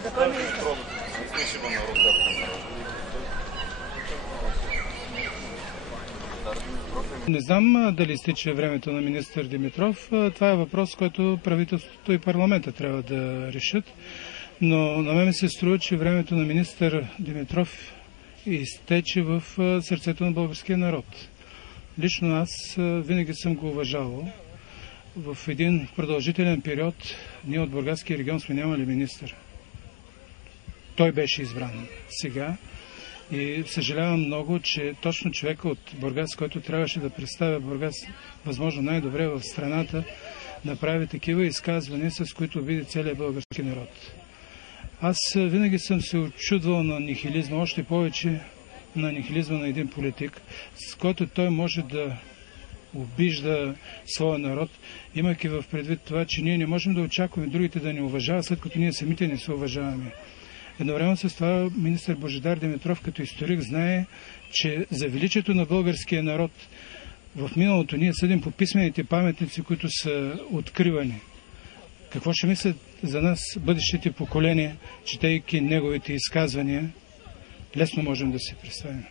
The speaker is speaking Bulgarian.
да бъде министър. Не знам дали изтича времето на министър Димитров. Това е въпрос, който правителството и парламента трябва да решат. Но на мен се струва, че времето на министър Димитров изтече в сърцето на българския народ. Лично аз винаги съм го уважавал. В един продължителен период ние от Бургаския регион сме нямали министър. Той беше избран сега. И съжалявам много, че точно човека от Бургас, който трябваше да представя Бургас възможно най-добре в страната, направи такива изказвания, с които обиди целият български народ. Аз винаги съм се очудвал на нихилизма, още повече на нихилизма на един политик, с който той може да обижда своя народ, имайки в предвид това, че ние не можем да очакваме другите да ни уважават, след като ние самите не се уважаваме. Едновременно с това министър Божидар Димитров като историк знае, че за величието на българския народ в миналото ние съдим по писмените паметници, които са откривани. Какво ще мислят за нас бъдещите поколения, четейки неговите изказвания, лесно можем да си представим.